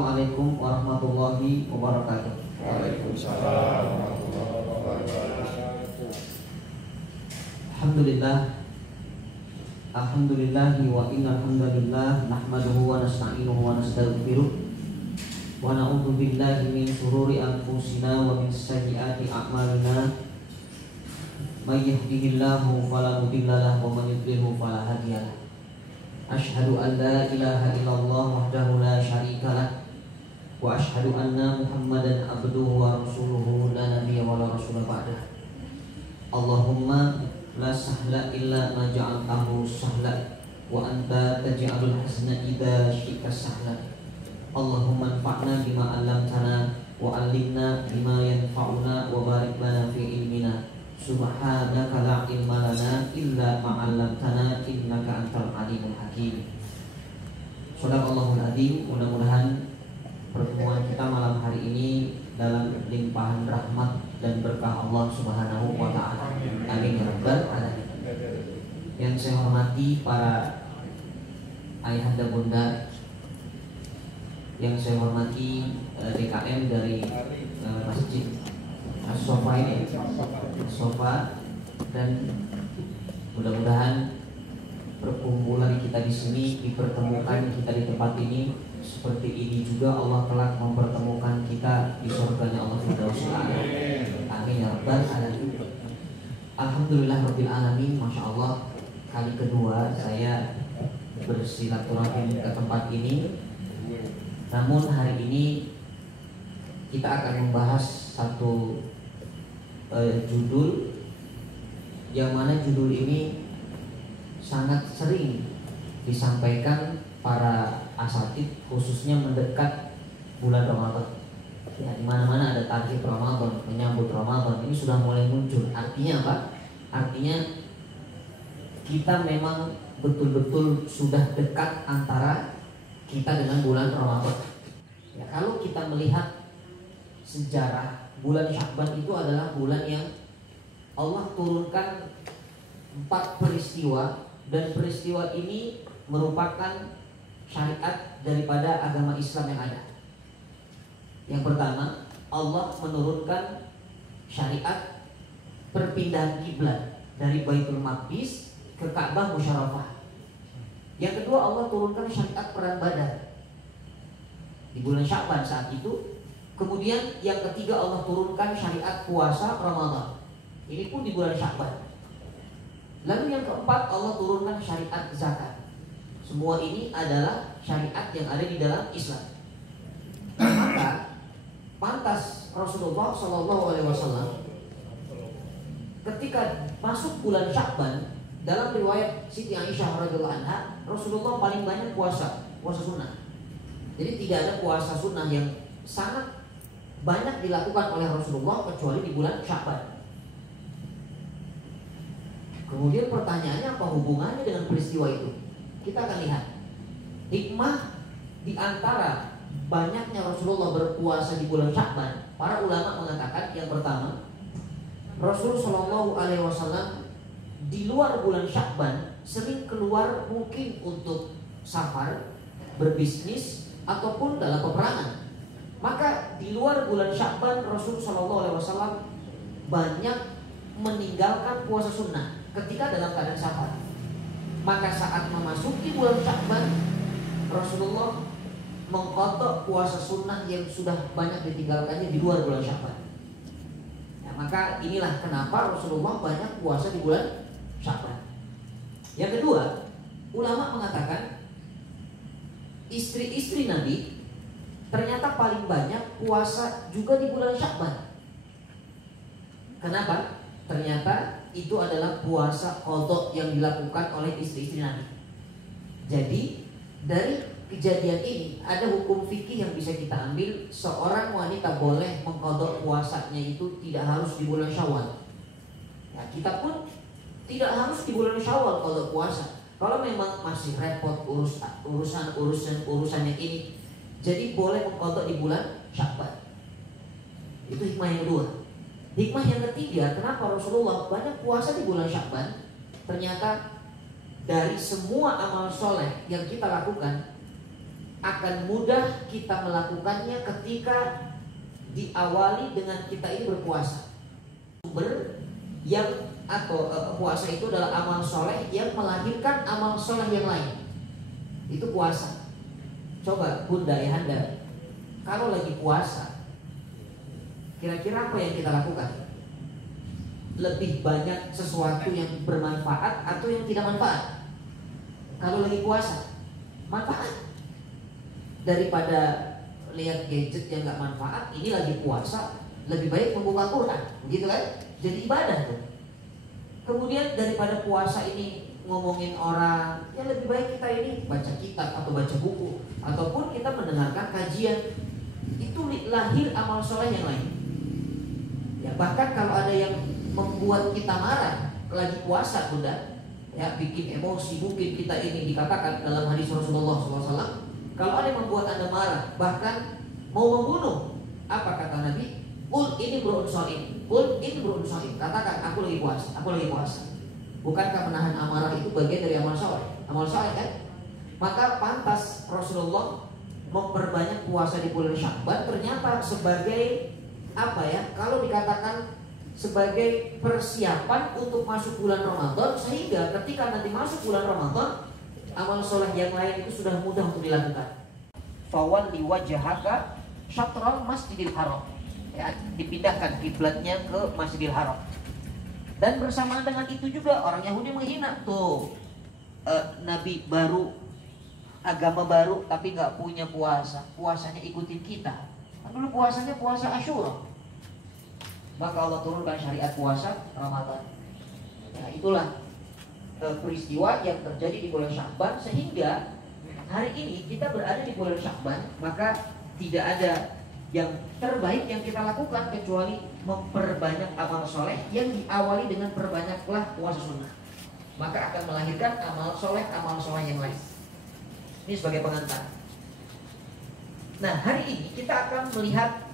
Assalamualaikum warahmatullahi wabarakatuh. Waalaikumsalam warahmatullahi wabarakatuh. Alhamdulillahi wa innal hamdalillah nahmaduhu wa nasta'inuhu wa nastaghfiruh wa na'udzu billahi min shururi anfusina wa min sayyiati a'malina. May yahdihillahu fala mudilla lahu wa man yudlilhu fala hadiya lahu. Asyhadu an la ilaha illallah wahdahu la syarika lah wa asyhadu anna Muhammadan abduhu wa rasuluhu la nabiyya wa la rasula ba'dah. Allahumma la sahla illa ma ja'altahu sahla wa anta taj'alul hazna idza syi'ta sahla. Allahumma anfa'na bima 'allamtana wa 'allimna bima yanfa'una wa barik lana fi ilmina. Subhanaka la ilma lana illa ma 'allamtana innaka antal alimul hakim. Shadaqallahul adzim. Mudah-mudahan pertemuan kita malam hari ini dalam limpahan rahmat dan berkah Allah Subhanahu wa taala. Amin ya rabbal alamin. Yang saya hormati para ayahanda bunda, yang saya hormati DKM dari Masjid As-Sofa ini, Sofa, dan mudah-mudahan perkumpulan kita di sini, dipertemukan kita di tempat ini seperti ini juga Allah kelak mempertemukan kita di surganya Allah Firdausul A'la. Amin ya rabbal alamin. Alhamdulillah rabbil alamin. Masya Allah, kali kedua saya bersilaturahim ke tempat ini. Namun hari ini kita akan membahas satu judul yang mana judul ini sangat sering disampaikan para asatid, khususnya mendekat bulan Ramadan. Ya, di mana-mana ada tarikh Ramadan, menyambut Ramadan, ini sudah mulai muncul. Artinya apa? Artinya kita memang betul-betul sudah dekat antara kita dengan bulan Ramadan. Ya, kalau kita melihat sejarah, bulan Sya'ban itu adalah bulan yang Allah turunkan 4 peristiwa, dan peristiwa ini merupakan syariat daripada agama Islam yang ada. Yang pertama, Allah menurunkan syariat perpindahan kiblat dari Baitul Maqdis ke Ka'bah Musyarrafah. Yang kedua, Allah turunkan syariat perang Badar di bulan Sya'ban saat itu. Kemudian yang ketiga, Allah turunkan syariat puasa Ramadan. Ini pun di bulan Sya'ban. Lalu yang keempat, Allah turunkan syariat zakat. Semua ini adalah syariat yang ada di dalam Islam. Maka pantas Rasulullah SAW ketika masuk bulan Sya'ban, dalam riwayat Siti Aisyah radhiyallahu anha, Rasulullah paling banyak puasa sunnah. Jadi tidak ada puasa sunnah yang sangat banyak dilakukan oleh Rasulullah kecuali di bulan Sya'ban. Kemudian pertanyaannya, apa hubungannya dengan peristiwa itu? Kita akan lihat hikmah di antara banyaknya Rasulullah berpuasa di bulan Sya'ban. Para ulama mengatakan, yang pertama, Rasulullah SAW di luar bulan Sya'ban sering keluar, mungkin untuk safar, berbisnis, ataupun dalam peperangan. Maka di luar bulan Sya'ban Rasulullah SAW banyak meninggalkan puasa sunnah ketika dalam keadaan safar. Maka saat memasuki bulan Sya'ban, Rasulullah mengqadha puasa sunnah yang sudah banyak ditinggalkannya di luar bulan Sya'ban. Ya, maka inilah kenapa Rasulullah banyak puasa di bulan Sya'ban. Yang kedua, ulama mengatakan istri-istri Nabi ternyata paling banyak puasa juga di bulan Sya'ban. Kenapa? Ternyata itu adalah puasa qadha yang dilakukan oleh istri-istri Nabi. Jadi dari kejadian ini ada hukum fikih yang bisa kita ambil. Seorang wanita boleh mengqadha puasanya itu tidak harus di bulan Syawal. Ya, kita pun tidak harus di bulan Syawal qadha puasa. Kalau memang masih repot urusan yang ini, jadi boleh mengqadha di bulan Sya'ban. Itu hikmah yang kedua. Hikmah yang ketiga, kenapa Rasulullah banyak puasa di bulan Sya'ban? Ternyata dari semua amal soleh yang kita lakukan, akan mudah kita melakukannya ketika diawali dengan kita ini berpuasa. Sumber yang atau puasa itu adalah amal soleh yang melahirkan amal soleh yang lain. Itu puasa. Coba bunda ayahanda, kalau lagi puasa, kira-kira apa yang kita lakukan? Lebih banyak sesuatu yang bermanfaat atau yang tidak manfaat? Kalau lagi puasa, manfaat. Daripada lihat gadget yang gak manfaat, ini lagi puasa, lebih baik membuka Quran, gitu kan? Jadi ibadah tuh. Kemudian daripada puasa ini ngomongin orang, ya lebih baik kita ini baca kitab atau baca buku, ataupun kita mendengarkan kajian. Itu lahir amal soleh yang lain. Ya, bahkan kalau ada yang membuat kita marah lagi puasa, bunda, ya bikin emosi, mungkin kita ini dikatakan dalam hadis Rasulullah SAW, kalau ada yang membuat anda marah, bahkan mau membunuh, apa kata Nabi? Qul ini imru'un shaim. Qul ini imru'un shaim. Katakan aku lagi puasa, aku lagi puasa. Bukankah menahan amarah itu bagian dari amal soleh? Amal soleh kan? Maka pantas Rasulullah memperbanyak puasa di bulan Sya'ban ternyata sebagai apa ya? Kalau dikatakan sebagai persiapan untuk masuk bulan Ramadan, sehingga ketika nanti masuk bulan Ramadan, amal soleh yang lain itu sudah mudah untuk dilakukan. Fawalli wajhaka syatral Masjidil Haram. Ya, dipindahkan kiblatnya ke Masjidil Haram. Dan bersamaan dengan itu juga orang Yahudi menghina tuh Nabi baru, agama baru, tapi nggak punya puasa. Puasanya ikutin kita. Kan dulu puasanya puasa Asyura. Maka Allah turunkan syariat puasa Ramadan. Nah, itulah peristiwa yang terjadi di bulan Sya'ban, sehingga hari ini kita berada di bulan Sya'ban, maka tidak ada yang terbaik yang kita lakukan kecuali memperbanyak amal soleh yang diawali dengan perbanyaklah puasa sunnah. Maka akan melahirkan amal soleh yang lain. Ini sebagai pengantar. Nah, hari ini kita akan melihat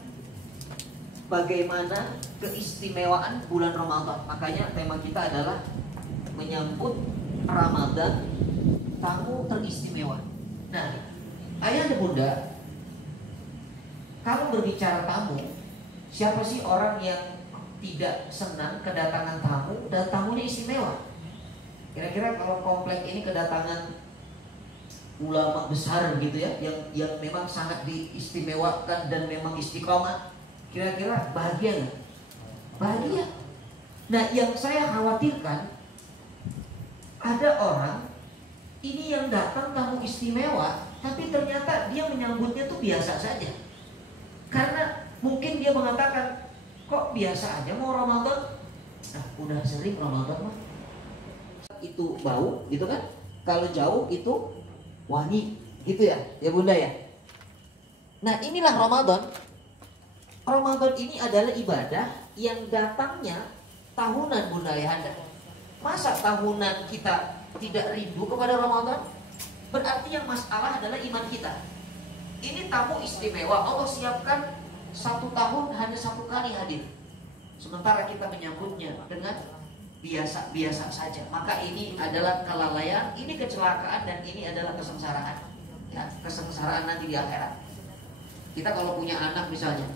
bagaimana keistimewaan bulan Ramadan. Makanya tema kita adalah menyambut Ramadan, tamu teristimewa. Nah, ayah dan bunda, kalau berbicara tamu, siapa sih orang yang tidak senang kedatangan tamu dan tamunya istimewa? Kira-kira kalau komplek ini kedatangan ulama besar gitu ya, yang memang sangat diistimewakan dan memang istiqomah, kira-kira bahagia nggak? Bahagia. Nah, yang saya khawatirkan, ada orang ini yang datang tamu istimewa, tapi ternyata dia menyambutnya tuh biasa saja. Karena mungkin dia mengatakan, kok biasa aja mau Ramadan? Nah, udah sering Ramadan mah. Itu bau gitu kan? Kalau jauh itu wangi gitu ya, ya bunda ya. Nah, inilah Ramadan. Ramadan ini adalah ibadah yang datangnya tahunan, bunda ayahanda. Masa tahunan kita tidak rindu kepada Ramadan? Berarti yang masalah adalah iman kita. Ini tamu istimewa, Allah siapkan 1 tahun hanya 1 kali hadir. Sementara kita menyambutnya dengan biasa-biasa saja. Maka ini adalah kelalaian, ini kecelakaan, dan ini adalah kesengsaraan. Ya, kesengsaraan nanti di akhirat. Kita kalau punya anak misalnya,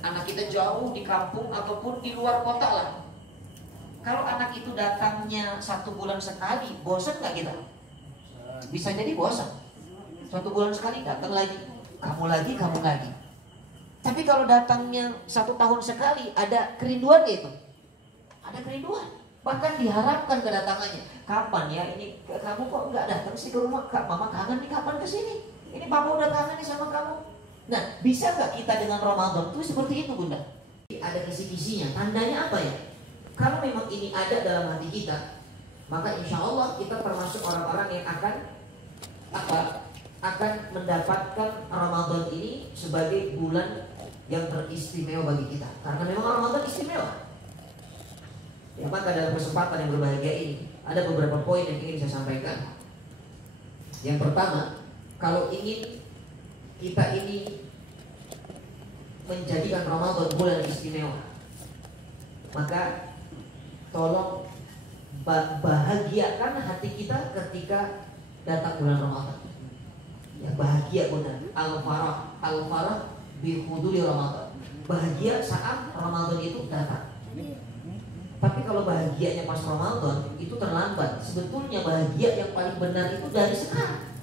anak kita jauh di kampung ataupun di luar kota lah. Kalau anak itu datangnya 1 bulan sekali, bosan nggak kita? Bisa jadi bosan. 1 bulan sekali datang lagi, kamu lagi. Tapi kalau datangnya 1 tahun sekali, ada kerinduan gitu. Ada kerinduan. Bahkan diharapkan kedatangannya. Kapan ya ini kamu kok nggak datang sih ke rumah? Kak, mama kangen nih, kapan kesini? Ini papa udah kangen nih sama kamu. Nah, bisa nggak kita dengan Ramadan itu seperti itu, bunda? Ada kisi-kisinya. Tandanya apa ya? Kalau memang ini ada dalam hati kita, maka insya Allah kita termasuk orang-orang yang akan mendapatkan Ramadan ini sebagai bulan yang teristimewa bagi kita. Karena memang Ramadan istimewa. Ya, maka dalam kesempatan yang berbahagia ini ada beberapa poin yang ingin saya sampaikan. Yang pertama, kalau ingin kita ini menjadikan Ramadan bulan istimewa, maka tolong bahagiakan hati kita ketika datang bulan Ramadan. Ya, bahagia benar. Al-farah bihuduri Ramadan. Bahagia saat Ramadan itu datang. Tapi kalau bahagianya pas Ramadan itu terlambat. Sebetulnya bahagia yang paling benar itu dari sekarang.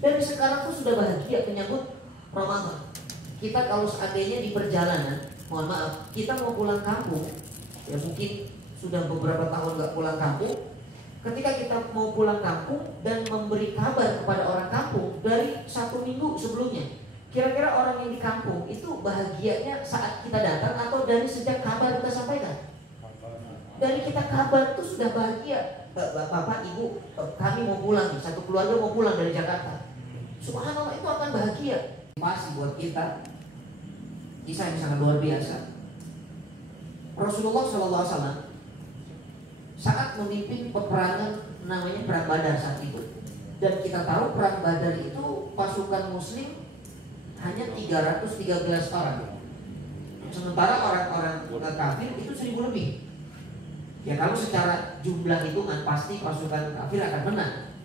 Dari sekarang tuh sudah bahagia menyambut Ramadan. Kita kalau seandainya di perjalanan, mohon maaf, kita mau pulang kampung, ya mungkin sudah beberapa tahun nggak pulang kampung. Ketika kita mau pulang kampung dan memberi kabar kepada orang kampung dari 1 minggu sebelumnya, kira-kira orang yang di kampung itu bahagianya saat kita datang atau dari sejak kabar kita sampaikan? Dari kita kabar itu sudah bahagia. Bapak, ibu, kami mau pulang, satu keluarga mau pulang dari Jakarta. Subhanallah, itu akan bahagia. Masih buat kita kisah yang sangat luar biasa. Rasulullah SAW saat memimpin peperangan namanya Perang Badar saat itu. Dan kita tahu Perang Badar itu pasukan muslim hanya 313 orang. Sementara orang-orang kafir itu 1000 lebih. Ya kalau secara jumlah hitungan pasti pasukan kafir akan menang.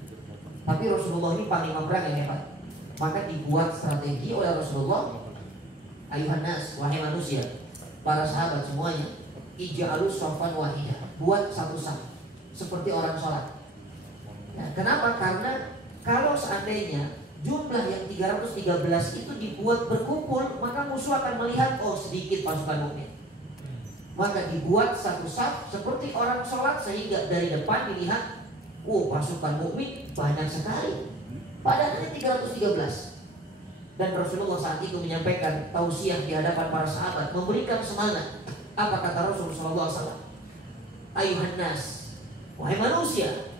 Tapi Rasulullah ini panglima perang yang hebat. Maka dibuat strategi oleh Rasulullah. Ayuhan nas, wahai manusia, para sahabat semuanya, ij'alus shaffan wahidah, buat satu saf seperti orang sholat. Nah, kenapa? Karena kalau seandainya jumlah yang 313 itu dibuat berkumpul, maka musuh akan melihat, oh sedikit pasukan mukmin. Maka dibuat satu saf seperti orang sholat, sehingga dari depan dilihat, oh pasukan mukmin banyak sekali. Padahal hanya 313. Dan Rasulullah saat itu menyampaikan tausiah di hadapan para sahabat, memberikan semangat. Apa kata Rasulullah SAW? Ayuhan nas, wahai manusia,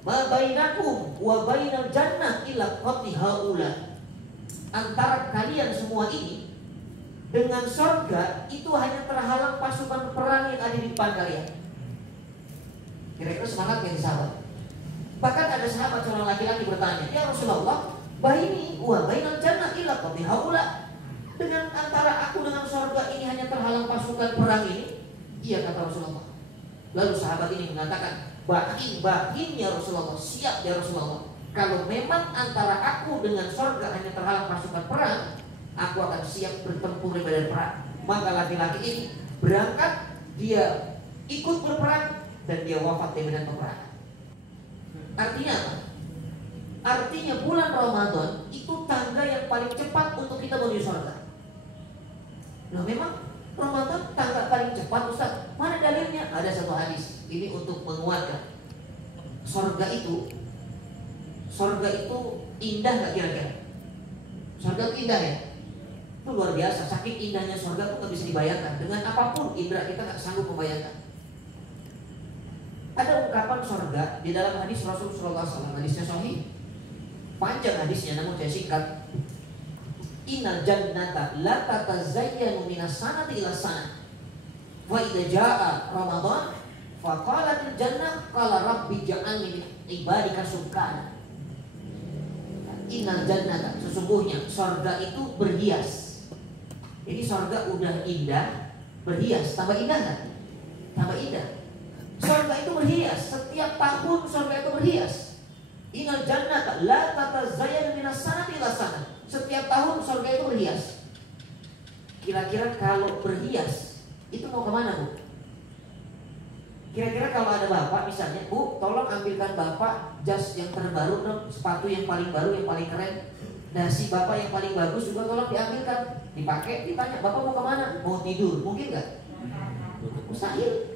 ma bainakum wa bainal jannah illa qatli haula. Antara kalian semua ini dengan surga itu hanya terhalang pasukan perang yang ada di depan kalian. Kira-kira semangat yang sahabat. Bahkan ada sahabat seorang laki-laki bertanya, ya Rasulullah, baini wa bainal jannah illa qatli haula. Dengan antara aku dengan surga ini hanya terhalang pasukan perang ini. Iya, kata Rasulullah. Lalu sahabat ini mengatakan, bakin ya Rasulullah, siap ya Rasulullah. Kalau memang antara aku dengan surga hanya terhalang pasukan perang, aku akan siap bertempur di medan perang. Maka laki-laki ini berangkat, dia ikut berperang dan dia wafat di medan peperangan. Artinya apa? Artinya bulan Ramadan itu tangga yang paling cepat untuk kita menuju surga. Nah memang Ramadan tangga paling cepat, Ustaz. Mana dalilnya? Ada satu hadis. Ini untuk menguatkan. Surga itu indah gak kira-kira? Surga itu indah ya? Itu luar biasa. Saking indahnya surga itu gak bisa dibayangkan. Dengan apapun indera kita gak sanggup membayangkan. Ada ungkapan surga di dalam hadis Rasulullah SAW. Hadisnya sahih, panjang hadisnya, namun saya singkat. Innal jannata la tatazayyanu minas sanati ila sanah. Wa idza jaa Ramadan fa qalatil jannah qala rabbi ja'alni min ibadika subhana. Innal jannata, sesungguhnya surga itu berhias. Ini surga udah indah, berhias, tambah indah kan? Tambah indah. Surga itu berhias, setiap tahun surga itu berhias. Innal jannata la tatazayyanu minas sanati ila sanah. Setiap tahun surga itu berhias. Kira-kira kalau berhias itu mau kemana, Bu? Kira-kira kalau ada bapak misalnya, Bu, tolong ambilkan bapak jas yang terbaru dong, sepatu yang paling baru, yang paling keren, dasi bapak yang paling bagus juga tolong diambilkan, dipakai, ditanya, bapak mau kemana? Mau tidur, mungkin nggak? Mustahil.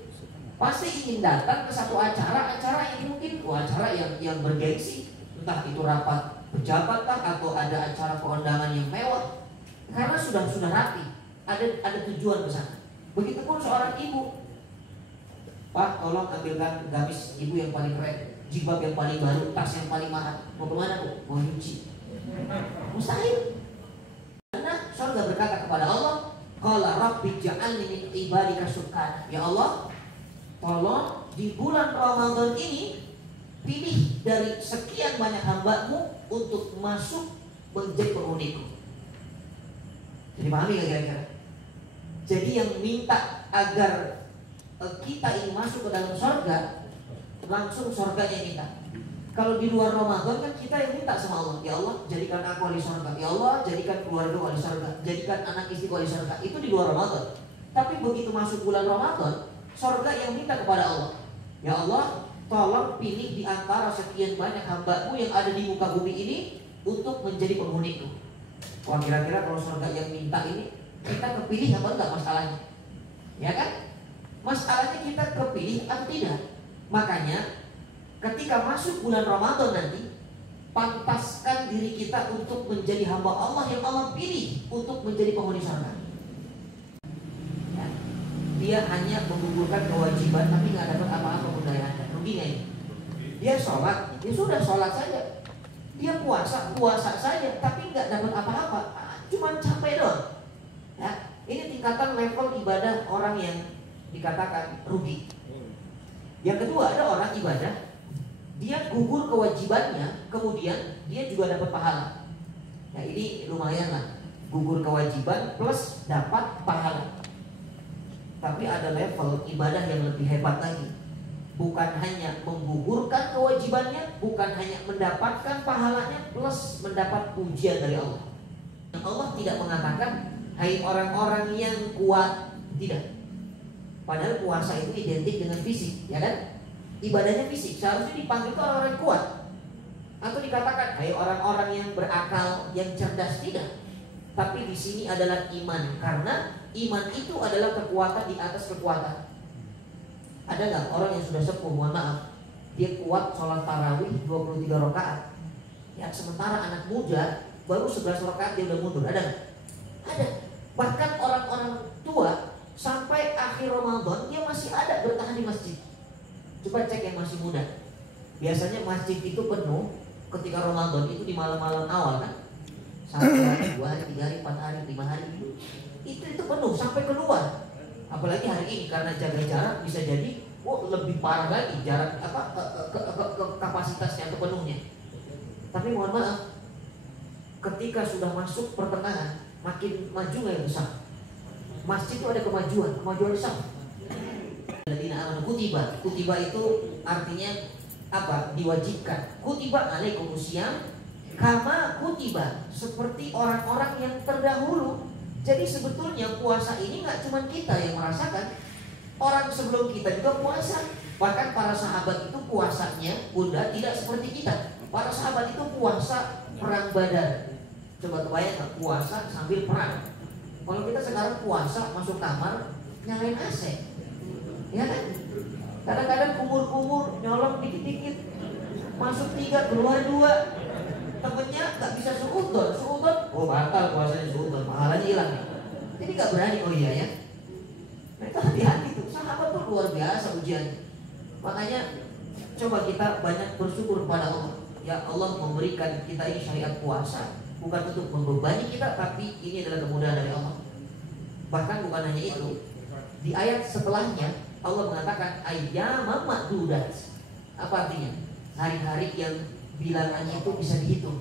Pasti ingin datang ke satu acara yang mungkin acara yang bergengsi, entah itu rapat pejabat atau ada acara keundangan yang mewah, karena sudah rapi, ada tujuan ke sana. Begitupun seorang ibu, Pak, tolong ambilkan gamis ibu yang paling keren, jilbab yang paling baru, tas yang paling mahal. Mau kemana, Bu? Mau nyuci. Mustahil. Karena surga berkata kepada Allah, qala rabbi ja'alni min ibadika subhana. Ya Allah, tolong di bulan Ramadan ini pilih dari sekian banyak hamba-Mu untuk masuk menjadi penghuniku. Jadi pahami gak kira-kira? Jadi yang minta agar kita ini masuk ke dalam surga, langsung surganya minta. Kalau di luar Ramadan kan kita yang minta sama Allah, ya Allah jadikan aku ahli surga, ya Allah jadikan keluarga ahli surga, jadikan anak istri ahli surga. Itu di luar Ramadan. Tapi begitu masuk bulan Ramadan, surga yang minta kepada Allah, ya Allah tolong pilih di antara sekian banyak hamba-Mu yang ada di muka bumi ini untuk menjadi penghuniku. Wah, kira-kira kalau surga yang minta ini, kita kepilih apa enggak masalahnya? Ya kan? Masalahnya kita kepilih atau tidak. Makanya ketika masuk bulan Ramadan nanti, pantaskan diri kita untuk menjadi hamba Allah yang Allah pilih untuk menjadi penghuni surga. Ya. Dia hanya menggugurkan kewajiban tapi nggak dapat apa-apa budayanya. Rugi nggak ini? Dia sholat, ya sudah sholat saja. Dia puasa saja, tapi nggak dapat apa-apa. Cuma capek doang. Ya, ini tingkatan level ibadah orang yang dikatakan rugi. Yang kedua, ada orang ibadah, dia gugur kewajibannya, kemudian dia juga dapat pahala. Nah ini lumayan lah, gugur kewajiban plus dapat pahala. Tapi ada level ibadah yang lebih hebat lagi. Bukan hanya menggugurkan kewajibannya, bukan hanya mendapatkan pahalanya, plus mendapat pujian dari Allah. Allah tidak mengatakan, hai orang-orang yang kuat, tidak. Padahal puasa itu identik dengan fisik, ya kan? Ibadahnya fisik, seharusnya dipanggil itu orang-orang yang kuat. Atau dikatakan, hai orang-orang yang berakal, yang cerdas, tidak. Tapi di sini adalah iman, karena iman itu adalah kekuatan di atas kekuatan. Ada nggak orang yang sudah sepuh, mohon maaf, dia kuat sholat tarawih 23 rakaat, ya sementara anak muda baru 11 rakaat dia udah mundur, ada nggak? Ada. Bahkan orang-orang tua sampai akhir Ramadan dia masih ada bertahan di masjid. Coba cek yang masih muda. Biasanya masjid itu penuh ketika Ramadan itu di malam-malam awal kan? 1 hari, 2 hari, 3 hari, 4 hari, 5 hari itu penuh sampai keluar. Apalagi hari ini karena jaga jarak bisa jadi lebih parah lagi jarak kapasitasnya kepenuhnya. Tapi mohon maaf, ketika sudah masuk pertengahan makin maju nggak besar. Masjid itu ada kemajuan besar. Kutiba itu artinya apa? Diwajibkan. Kutiba alaikumusiyam kama kutiba, seperti orang-orang yang terdahulu. Jadi sebetulnya puasa ini nggak cuma kita yang merasakan, orang sebelum kita juga puasa. Bahkan para sahabat itu puasanya Bunda tidak seperti kita. Para sahabat itu puasa perang Badar. Coba kebayang nggak puasa sambil perang? Kalau kita sekarang puasa masuk kamar nyalain AC, ya kan? Kadang-kadang kumur-kumur nyolong dikit-dikit, masuk 3 keluar 2. Temennya nggak bisa suudon, oh batal puasanya suudon, pahalanya hilang. Jadi nggak berani, oh iya ya. Nah itu hati-hati tuh, sahabat tuh luar biasa ujiannya. Makanya coba kita banyak bersyukur kepada Allah. Ya Allah memberikan kita ini syariat puasa, bukan untuk membebani kita, tapi ini adalah kemudahan dari Allah. Bahkan bukan hanya itu, di ayat setelahnya Allah mengatakan ayyaman ma'dudat. Apa artinya? Hari-hari yang bilangannya itu bisa dihitung.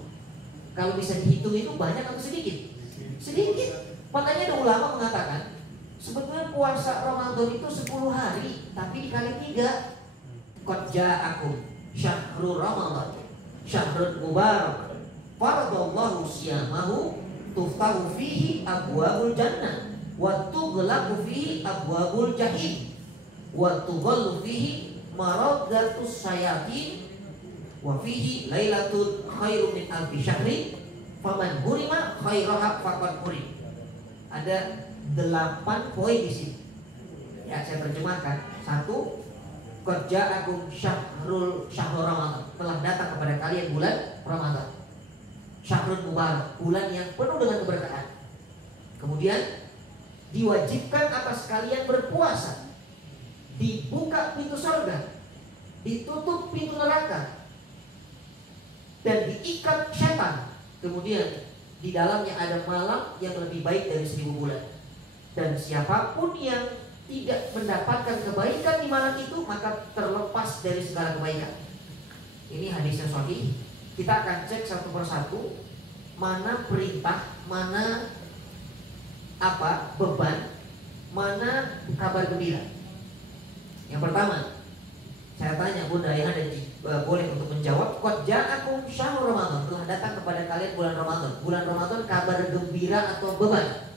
Kalau bisa dihitung itu banyak atau sedikit? Sedikit. Makanya ada ulama mengatakan sebetulnya puasa Ramadan itu 10 hari, tapi dikali 3. Qad ja'akum syahrul Ramadan syahrul mubarak faradallahu siyamahu tuftahu fihi abwabul jannah wa tughlaqu fihi abwabul jahim wa tughallu fihi maradatus sayatin wa fihi lailatul khairu min alfi syahri faman hurima khairaha faqad hurim. Ada 8 poin di sini. Ya, saya terjemahkan. 1, qad ja'akum syahrul Ramadan, telah datang kepada kalian bulan Ramadan. Syahrul mubarak, bulan yang penuh dengan keberkahan. Kemudian diwajibkan atas kalian berpuasa. Dibuka pintu surga, ditutup pintu neraka, dan diikat setan. Kemudian di dalamnya ada malam yang lebih baik dari 1000 bulan. Dan siapapun yang tidak mendapatkan kebaikan di malam itu, maka terlepas dari segala kebaikan. Ini hadisnya sahih. Kita akan cek satu persatu mana perintah, mana beban, mana kabar gembira. Yang pertama, saya tanya Bunda yang ada di boleh untuk menjawab. Qad ja'akum syahrul Ramadan, telah datang kepada kalian bulan Ramadan. Bulan Ramadan kabar gembira atau beban?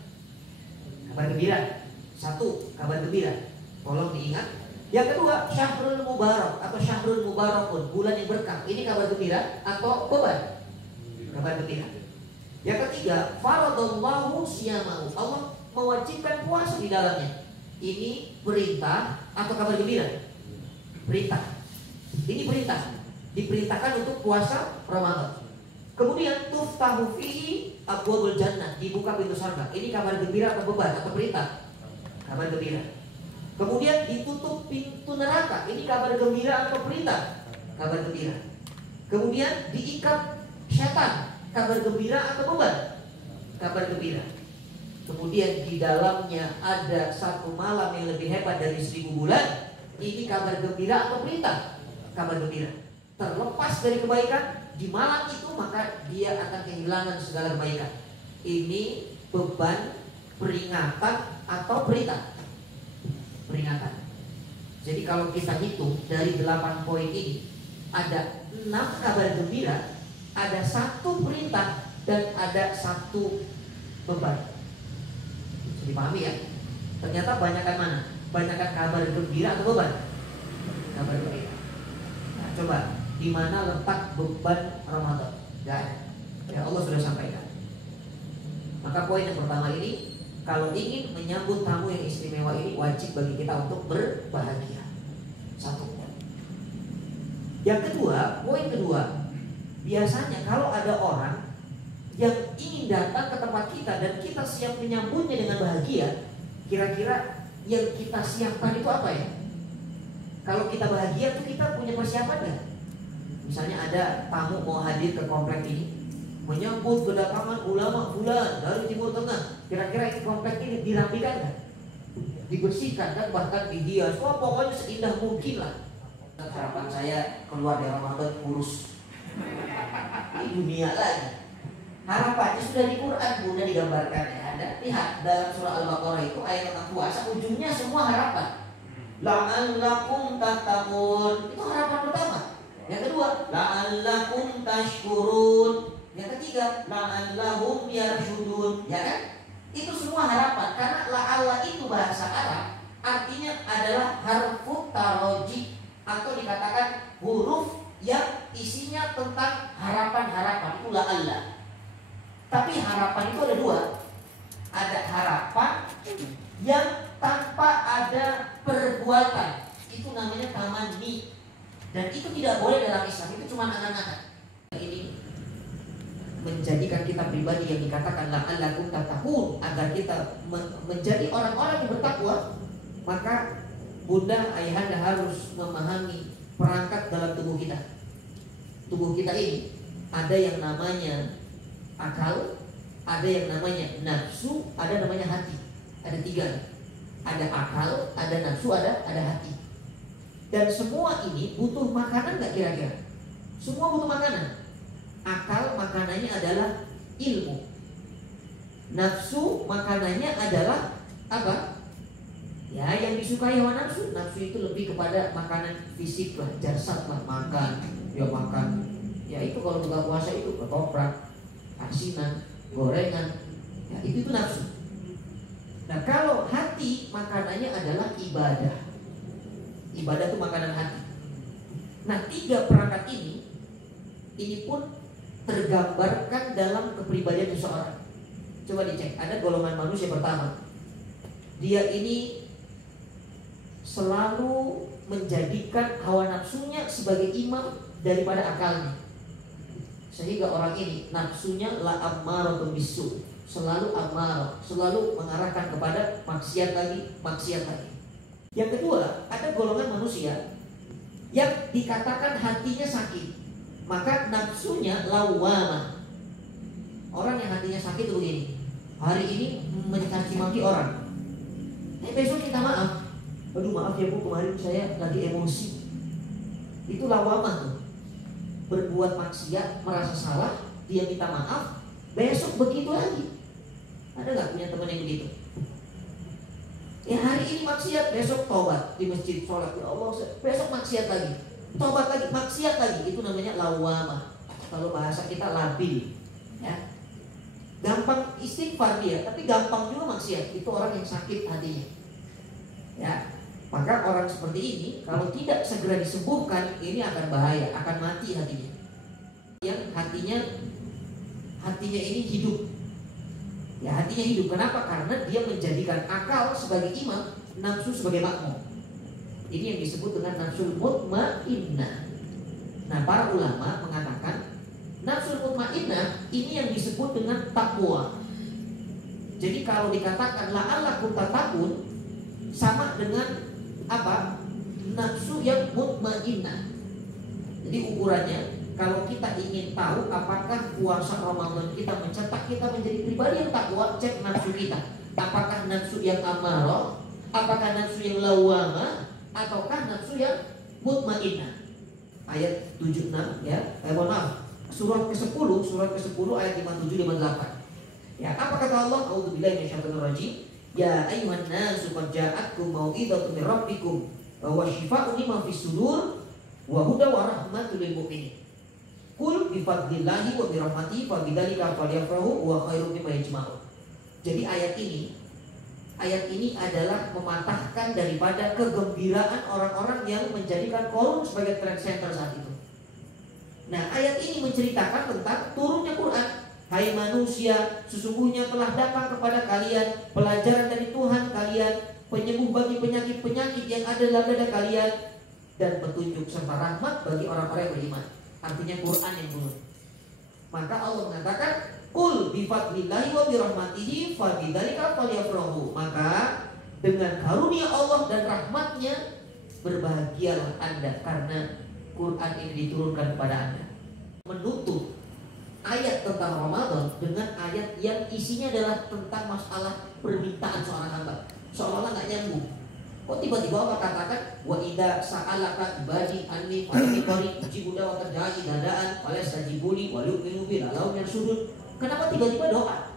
Kabar gembira. Satu, kabar gembira. Tolong diingat. Yang kedua, syahrul mubarak atau syahrul mubarakun, bulan yang berkah. Ini kabar gembira atau beban? Kabar gembira. Yang ketiga, faradallahu siyamahu, Allah mewajibkan puasa di dalamnya. Ini perintah atau kabar gembira? Perintah. Ini perintah. Diperintahkan untuk puasa Ramadan. Kemudian tuftahu fihi abwabul jannah, dibuka pintu surga. Ini kabar gembira atau beban atau perintah? Kabar gembira. Kemudian ditutup pintu neraka. Ini kabar gembira atau perintah? Kabar gembira. Kemudian diikat setan. Kabar gembira atau beban? Kabar gembira. Kemudian di dalamnya ada satu malam yang lebih hebat dari 1000 bulan. Ini kabar gembira atau perintah? Kabar gembira. Terlepas dari kebaikan di malam itu, maka dia akan kehilangan segala kebaikan. Ini beban, peringatan atau perintah? Peringatan. Jadi kalau kita hitung dari 8 poin ini, ada 6 kabar gembira, ada 1 perintah, dan ada 1 beban. Jadi pahami ya? Ternyata banyakkan mana? Banyakkan kabar gembira atau beban? Kabar gembira. Nah, coba di mana letak beban Ramadan? Gak ada. Ya Allah sudah sampaikan. Maka poin yang pertama ini, kalau ingin menyambut tamu yang istimewa ini, wajib bagi kita untuk berbahagia. 1 poin. Yang kedua, poin kedua, biasanya kalau ada orang yang ingin datang ke tempat kita dan kita siap menyambutnya dengan bahagia, kira-kira yang kita siapkan itu apa ya? Kalau kita bahagia tuh kita punya persiapan nggak? Misalnya ada tamu mau hadir ke komplek ini, menyambut kedatangan ulama fulan dari Timur Tengah. Kira-kira itu komplek ini dirapikan nggak? Dibersihkan kan, bahkan dihias. Wah, pokoknya seindah mungkin lah. Harapan saya keluar dari Ramadan kurus. Ini dunia lagi. Harapannya sudah di Quran, Bunda digambarkan ya. Anda lihat dalam surah Al-Baqarah itu ayat tentang puasa, ujungnya semua harapan. La'allakum tattaqun, itu harapan pertama. Yang kedua, la'allakum tashkurun. Yang ketiga, la'allahum yarshudun. Ya kan? Itu semua harapan. Karena la'alla itu bahasa Arab, artinya adalah harfu taroji, atau dikatakan huruf yang isinya tentang harapan-harapan. Itu la'alla. Tapi harapan itu ada 2. Ada harapan yang tanpa ada perbuatan, itu namanya tamanni. Dan itu tidak boleh dalam Islam, itu cuma angan-angan. Ini menjadikan kita pribadi yang dikatakan la'allakum tattaqun, agar kita menjadi orang-orang yang bertakwa. Maka Bunda, ayahanda harus memahami perangkat dalam tubuh kita. Tubuh kita ini ada yang namanya akal, ada yang namanya nafsu, ada namanya hati. Ada 3. Ada akal, ada nafsu, ada hati. Dan semua ini butuh makanan nggak kira-kira? Semua butuh makanan. Akal makanannya adalah ilmu. Nafsu makanannya adalah apa? Ya, yang disukai hawa nafsu. Nafsu itu lebih kepada makanan fisik lah, jasad lah, makan. Ya makan. Ya itu kalau buka puasa itu ketoprak, asinan, gorengan. Ya itu nafsu. Nah, kalau hati makanannya adalah ibadah. Ibadah itu makanan hati. Nah, 3 perangkat ini pun tergambarkan dalam kepribadian seseorang. Coba dicek, ada golongan manusia pertama. Dia ini selalu menjadikan hawa nafsunya sebagai imam daripada akalnya. Sehingga orang ini nafsunya la ammaratun bisu, selalu amarah, selalu mengarahkan kepada maksiat lagi. Yang kedua, ada golongan manusia yang dikatakan hatinya sakit, maka nafsunya lawwamah. Orang yang hatinya sakit itu begini, hari ini mencaci maki orang, besok minta maaf. Aduh maaf ya Bu, kemarin saya lagi emosi. Itu lawwamah tuh. Berbuat maksiat, merasa salah, dia minta maaf, besok begitu lagi. Ada gak punya teman yang begitu? Ya hari ini maksiat, besok tobat di masjid, sholat, ya Allah, besok maksiat lagi. tobat lagi, maksiat lagi, itu namanya lawamah. Kalau bahasa kita labil, ya. Gampang istighfar dia, tapi gampang juga maksiat. Itu orang yang sakit hatinya, ya. Maka orang seperti ini kalau tidak segera disembuhkan, ini akan bahaya, akan mati hatinya. Yang hatinya ini hidup, ya, hatinya hidup. Kenapa? Karena dia menjadikan akal sebagai imam, nafsu sebagai makmum. Ini yang disebut dengan nafsul mutmainnah. Nah, para ulama mengatakan nafsul mutmainnah ini yang disebut dengan takwa. Jadi kalau dikatakan la'allakum tattaqun, sama dengan apa? Nafsu yang mutmainnah. Jadi ukurannya, kalau kita ingin tahu apakah puasa Ramadan kita mencetak kita menjadi pribadi yang takwa, cek nafsu kita. Apakah nafsu yang amarah, apakah nafsu yang lawamah, ataukah nafsu yang mutmainnah. Ayat 76 ya. Mohon maaf. Surat ke-10 ayat 57 58. Ya, apa kata Allah? A'udzubillahi minasyaitonir rajim. Ya ayyuhan nasu qad ja'atkum mau'izatun mir rabbikum wa syifaa'un lima fis sudur wa hudan wa rahmatul lil mu'minin. Qul bi fadlillahi wa bi rahmatihi fa bidzalika falyafrahu wa khairum mimma yajma'un. Jadi ayat ini adalah mematahkan daripada kegembiraan orang-orang yang menjadikan Korun sebagai trend center saat itu. Nah, ayat ini menceritakan tentang turunnya Quran. Hai manusia, sesungguhnya telah datang kepada kalian pelajaran dari Tuhan kalian, penyembuh bagi penyakit-penyakit yang ada dalam dada kalian, dan petunjuk serta rahmat bagi orang-orang yang beriman. Artinya Quran yang turun. Maka Allah mengatakan, Qul bi fadlillahi wa bi rahmatihi fa bidzalika falyafrahu. Maka dengan karunia Allah dan rahmatnya berbahagialah Anda karena Quran ini diturunkan kepada Anda. Menutup ayat tentang Ramadan dengan ayat yang isinya adalah tentang masalah permintaan seorang hamba. Seolah-olah nggak nyambung. Kok tiba-tiba Allah katakan wa idza sa'alaka ibadi anni fa inni qarib ujibu da'wata da'i dadaan falastajibuli wa yu'minu bi lahum yarsudun. Kenapa tiba-tiba doa?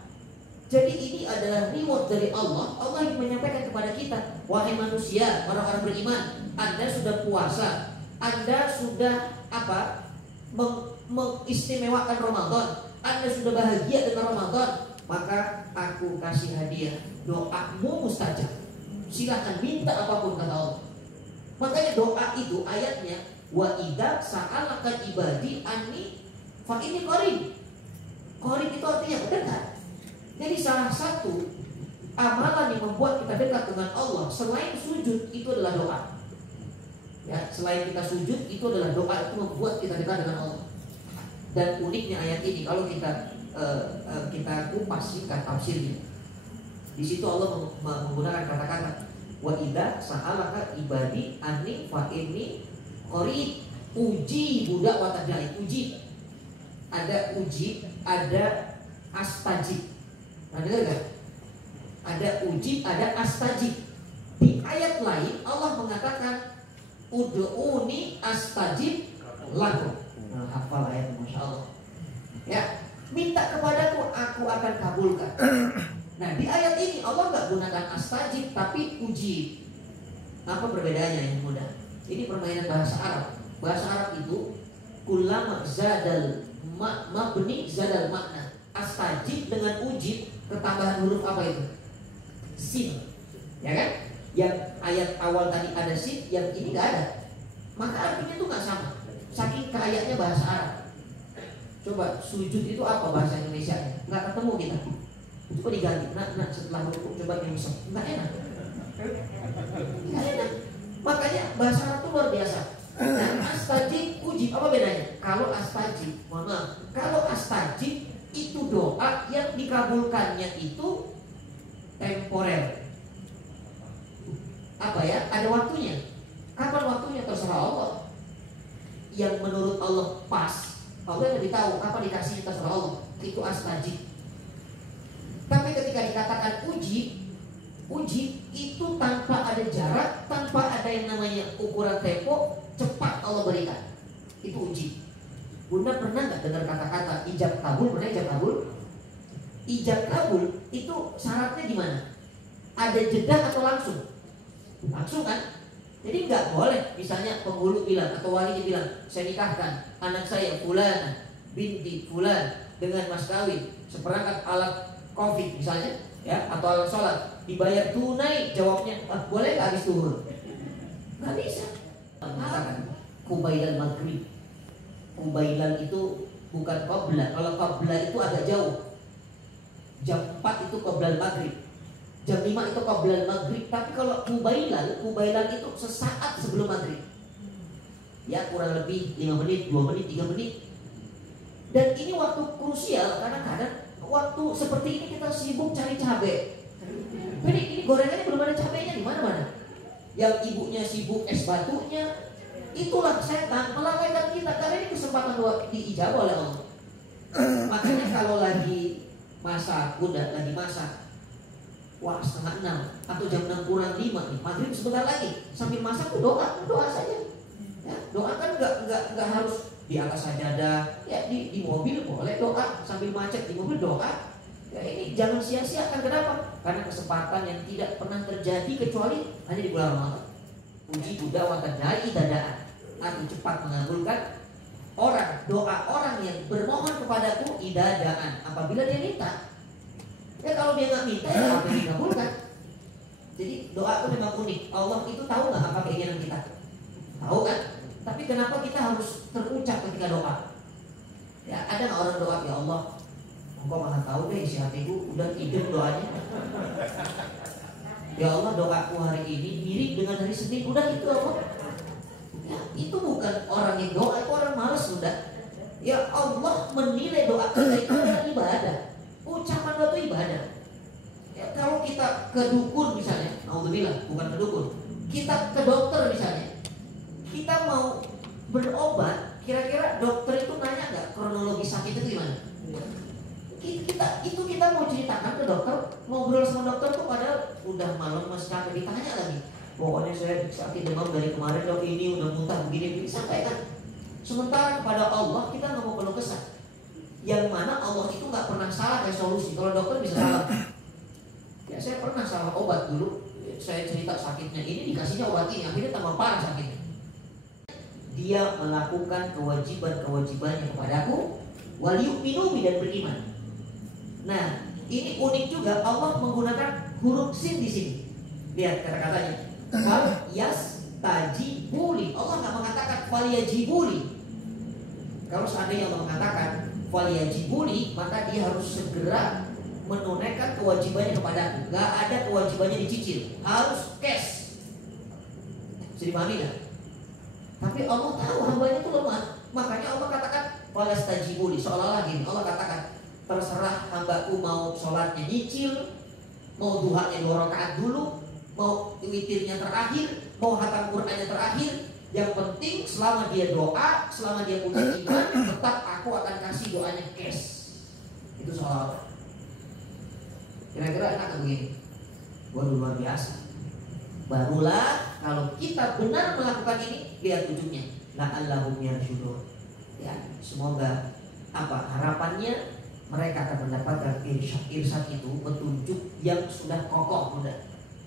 Jadi ini adalah reward dari Allah. Allah yang menyampaikan kepada kita, wahai manusia, orang-orang beriman, Anda sudah puasa, Anda sudah apa? Mengistimewakan Ramadan, Anda sudah bahagia dengan Ramadan, maka aku kasih hadiah, doamu mustajab. Silakan minta apapun kata Allah. Makanya doa itu ayatnya wa idza sa'alaka ibadi anni fa inni qarib. Qarib itu artinya dekat. Jadi salah satu amalan yang membuat kita dekat dengan Allah selain sujud itu adalah doa. Ya, selain kita sujud itu adalah doa, itu membuat kita dekat dengan Allah. Dan uniknya ayat ini kalau kita kupas singkat tafsirnya. Di situ Allah menggunakan kata-kata wa idza sa'alaka ibadi anni fa inni qarib. Uji budak wa tadai. Uji. Ada uji, ada astajib. Nah, dengar gak? Ada uji, ada astajib. Di ayat lain Allah mengatakan ud'uni astajib lakum. Nah, hafal ayat, Masya Allah. Ya, minta kepadaku, aku akan kabulkan. Nah, di ayat ini Allah nggak gunakan astajib, tapi uji. Apa perbedaannya yang mudah? Ini permainan bahasa Arab. Bahasa Arab itu kullama zadal mabni zadal makna. Astajib dengan ujib ketambahan huruf apa itu? Sin. Ya kan? Yang ayat awal tadi ada sin, yang ini nggak ada. Maka artinya itu nggak sama. Saking kayanya bahasa Arab. Coba sujud itu apa bahasa Indonesia? Nggak ketemu kita. Coba diganti. Nah setelah rukuk coba nyungsep. Nggak enak. Nggak enak. Makanya bahasa Arab itu luar biasa. Nah, astajib, ujib, apa bedanya? Kalau astajib, mohon maaf, kalau astajib itu doa yang dikabulkannya itu temporer. Apa ya? Ada waktunya. Kapan waktunya terserah Allah. Yang menurut Allah pas, Allah yang lebih tahu kapan dikasih terserah Allah. Itu astajib. Tapi ketika dikatakan uji itu tanpa ada jarak, tanpa ada yang namanya ukuran tempo, cepat Allah berikan. Itu uji. Bunda pernah nggak dengar kata-kata ijab kabul? Pernah ijab kabul? Ijab kabul itu syaratnya di mana? Ada jeda atau langsung? Langsung kan? Jadi nggak boleh misalnya penghulu bilang atau walinya bilang, saya nikahkan anak saya Fulana binti Fulan dengan mas kawin seperangkat alat covid misalnya, ya, atau alat sholat, dibayar tunai. Jawabnya, boleh nggak habis zuhur? Nggak bisa. Mengatakan kubailan maghrib. Kubailan itu bukan qabla. Kalau qabla itu agak jauh. Jam 4 itu qabla maghrib. Jam 5 itu qabla maghrib. Tapi kalau kubailan itu sesaat sebelum maghrib. Ya, kurang lebih 5 menit, 2 menit, 3 menit. Dan ini waktu krusial. Kadang-kadang waktu seperti ini kita sibuk cari cabai. Ini gorengannya belum ada cabainya di mana-mana. Yang ibunya sibuk es batunya, itulah setan melalaikan kita. Karena ini kesempatan diijabah oleh Allah. Makanya kalau lagi masak, bunda lagi masak, wah 5:30 atau jam 6 kurang 5 nih, maghrib sebentar lagi, sambil masak tuh doa saja. Ya, doa kan nggak harus di atas sajadah, ya di mobil boleh doa, sambil macet di mobil doa. Ya, ini jangan sia-siakan. Kenapa? Karena kesempatan yang tidak pernah terjadi kecuali hanya di bulan Ramadan. Puji Buddha wa tadai dadaan. Aku cepat mengabulkan doa orang yang bermohon kepadaku idadaan apabila dia minta. Ya kalau dia nggak minta, ya apa yang dikabulkan. Jadi doa itu memang unik. Allah itu tahu nggak apa keinginan kita? Tahu kan? Tapi kenapa kita harus terucap ketika doa? Ya ada nggak orang doa, ya Allah, Engkau maha tahu deh isi hatiku, udah tidur doanya. Ya Allah, doaku hari ini mirip dengan hari Senin, udah itu Allah. Ya, itu bukan orang yang doa, itu orang malas udah. Ya Allah menilai doa kita itu adalah ibadah. Ucapan doa itu ibadah. Ya, kalau kita ke dukun misalnya, alhamdulillah bukan ke dukun, kita ke dokter misalnya, kita mau berobat, kira-kira dokter itu nanya nggak kronologi sakit itu gimana? Kita mau ceritakan ke dokter, ngobrol sama dokter tuh padahal udah malam mas capek, ditanya lagi. Pokoknya saya sakit demam dari kemarin, dok, ini udah muntah begini, sampaikan. Sementara kepada Allah kita nggak mau keluh kesah. Yang mana Allah itu nggak pernah salah kayak solusi. Kalau dokter bisa salah. Ya saya pernah salah obat dulu. Saya cerita sakitnya ini, dikasihnya obat ini, akhirnya tambah parah sakitnya. Dia melakukan kewajiban-kewajibannya kepadaku, wal yu'minu bi, dan beriman. Nah, ini unik juga, Allah menggunakan huruf sin di sini. Lihat kata-katanya. Fal yastajibuli. Allah nggak mengatakan fal yajibuli. Kalau seandainya Allah mengatakan fal yajibuli, maka dia harus segera menunaikan kewajibannya kepadaku. Nggak ada kewajibannya dicicil, harus cash. Bisa dipahami nggak? Tapi Allah tahu hambanya itu lemah, makanya Allah katakan fal yastajibuli. Seolah-olah gini, Allah katakan, terserah hambaku mau sholatnya nyicil, mau duhanya 2 rakaat dulu, mau witirnya terakhir, mau hatam Qur'annya terakhir. Yang penting selama dia doa, selama dia punya iman, tetap aku akan kasih doanya cash. Itu soal. Kira-kira enak begini. Waduh, luar biasa. Barulah kalau kita benar melakukan ini, lihat ujungnya. La'allahum yarshudun. Ya, semoga harapannya mereka akan mendapatkan irsyad. Irsyad itu petunjuk yang sudah kokoh, mudah.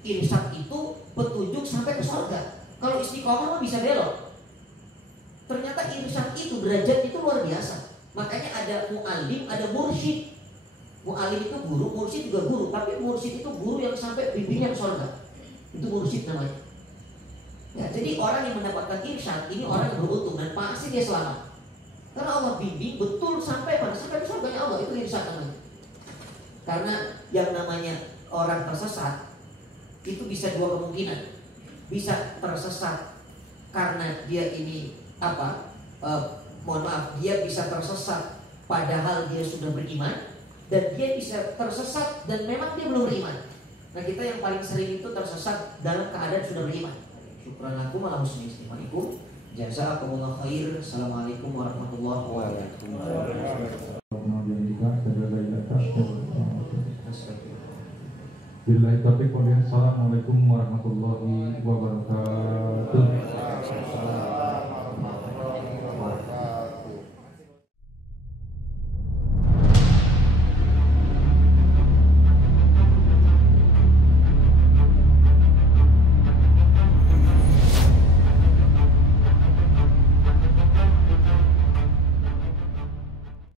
Irsyad itu petunjuk sampai ke surga. Kalau istiqomah bisa belok. Ternyata irsyad itu derajat itu luar biasa. Makanya ada mu'alim, ada mursyid. Mu'alim itu guru, mursyid juga guru. Tapi mursyid itu guru yang sampai bimbingan surga. Itu mursyid namanya. Ya, jadi orang yang mendapatkan irsyad ini orang yang beruntung dan pasti dia selamat. Karena Allah bimbing betul sampai pada sampai ke surganya Allah, itu irsyad namanya. Karena yang namanya orang tersesat itu bisa 2 kemungkinan. Bisa tersesat karena dia ini dia bisa tersesat padahal dia sudah beriman, dan dia bisa tersesat dan memang dia belum beriman. Nah, kita yang paling sering itu tersesat dalam keadaan sudah beriman. Syukran lakum ala husni istimaikum. Jazakumullah khair. Assalamualaikum warahmatullahi wabarakatuh. Billahi taufiq wal hidayah. Assalamualaikum warahmatullahi wabarakatuh.